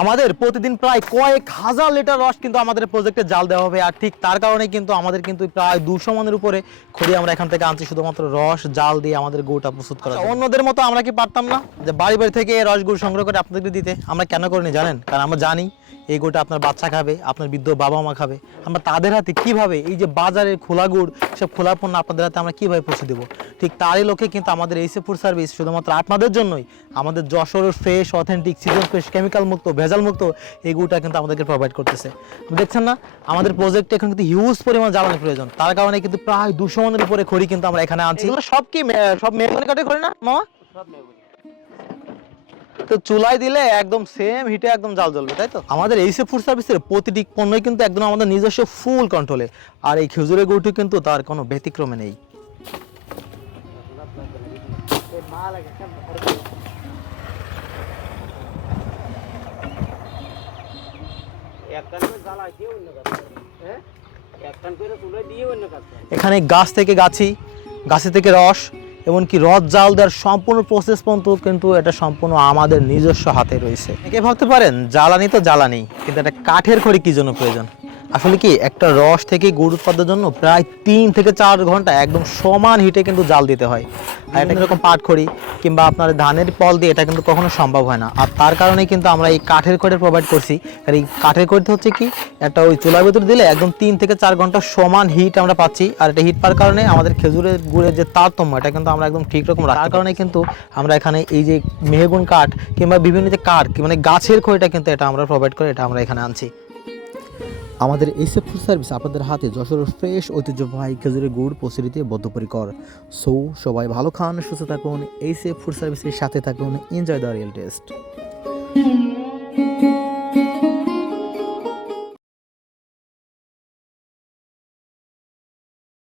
আমাদের প্রতিদিন প্রায় কয়েক হাজার লিটার রস কিন্তু আমাদের প্রজেক্টে জাল দেওয়া হবে। আর ঠিক তার কারণে কিন্তু আমাদের কিন্তু প্রায় দুশো মনের উপরে খড়ি আমরা এখান থেকে আনছি শুধুমাত্র রস জাল দিয়ে আমাদের গুড়টা প্রস্তুত করা যায়। অন্যদের মতো আমরা কি পারতাম না যে বাড়ি বাড়ি থেকে রস গুড় সংগ্রহ করে আপনাদের দিতে? আমরা কেন করিনি জানেন? কারণ আমরা জানি এই গুড়টা আপনার বাচ্চা খাবে আপনার বৃদ্ধ বাবা মা খাবে। আমরা তাদের হাতে কীভাবে এই যে বাজারের খোলা গুড় সব খোলা পণ্য আপনাদের হাতে আমরা কীভাবে পৌঁছে দেবো? ঠিক তারই লক্ষ্যে কিন্তু আমাদের এইসে ফুড সার্ভিস শুধুমাত্র আপনাদের জন্যই আমাদের যশোরের fresh authentic season fresh chemical মুক্ত ভেজাল মুক্ত এই গুড়টা কিন্তু আমাদেরকে প্রোভাইড করতেছে। দেখছেন না আমাদের প্রজেক্টে এখন কিন্তু হিউজ পরিমাণ জ্বালানি প্রয়োজন। তার কারণে কিন্তু প্রায় দুশো মনের উপরে খড়ি কিন্তু আমরা এখানে আনছি। সব কি সব মেহগনি কাটে খড়ি না মামা? তো চুলায় দিলে একদম সেম হিটে একদম জাল জ্বলবে তাই তো? আমাদের এইসে ফুড সার্ভিসের প্রতিটি পণ্যই কিন্তু একদম আমাদের নিজস্ব ফুল কন্ট্রোলে আর এই খেজুরের গুড়টি কিন্তু তার কোনো ব্যতিক্রমে নেই। এখানে গাছ থেকে গাছি, গাছে থেকে রস, এমনকি রস জাল দেওয়ার সম্পূর্ণ প্রসেস পর্যন্ত কিন্তু এটা সম্পূর্ণ আমাদের নিজস্ব হাতে রয়েছে। একে ভাবতে পারেন, জ্বালানি তো জ্বালানি, কিন্তু একটা কাঠের খড়ি কি জন্য প্রয়োজন? আসলে কি, একটা রস থেকে গুড় উৎপাদনের জন্য প্রায় তিন থেকে চার ঘণ্টা একদম সমান হিটে কিন্তু জাল দিতে হয়। আর এটা পাট খড়ি কিংবা আপনার ধানের পল দিয়ে এটা কিন্তু কখনো সম্ভব হয় না। আর তার কারণে কিন্তু আমরা এই কাঠের খড়ি প্রোভাইড করছি। আর এই কাঠের খড়িতে হচ্ছে কি, একটা ওই চুলার ভেতর দিলে একদম তিন থেকে চার ঘণ্টা সমান হিট আমরা পাচ্ছি। আর এটা হিট পাওয়ার কারণে আমাদের খেজুরের গুড়ের যে তারতম্য, এটা কিন্তু আমরা একদম ঠিক রকম রাখার কারণে কিন্তু আমরা এখানে এই যে মেহগুন কাঠ কিংবা বিভিন্ন যে কাঠ মানে গাছের খড়িটা কিন্তু এটা আমরা প্রোভাইড করে, এটা আমরা এখানে আনছি। আমাদের এসএফ ফুড সার্ভিস আপনাদের হাতে যশোরের ফ্রেশ, ঐতিহ্যবাহী খেজুরের গুড় পৌঁছে বদ্ধপরিকর। সো, সবাই ভালো খান, সুস্থ থাকুন, এসএফ ফুড সার্ভিসের সাথে থাকুন, এনজয় দ্য রিয়েল টেস্ট।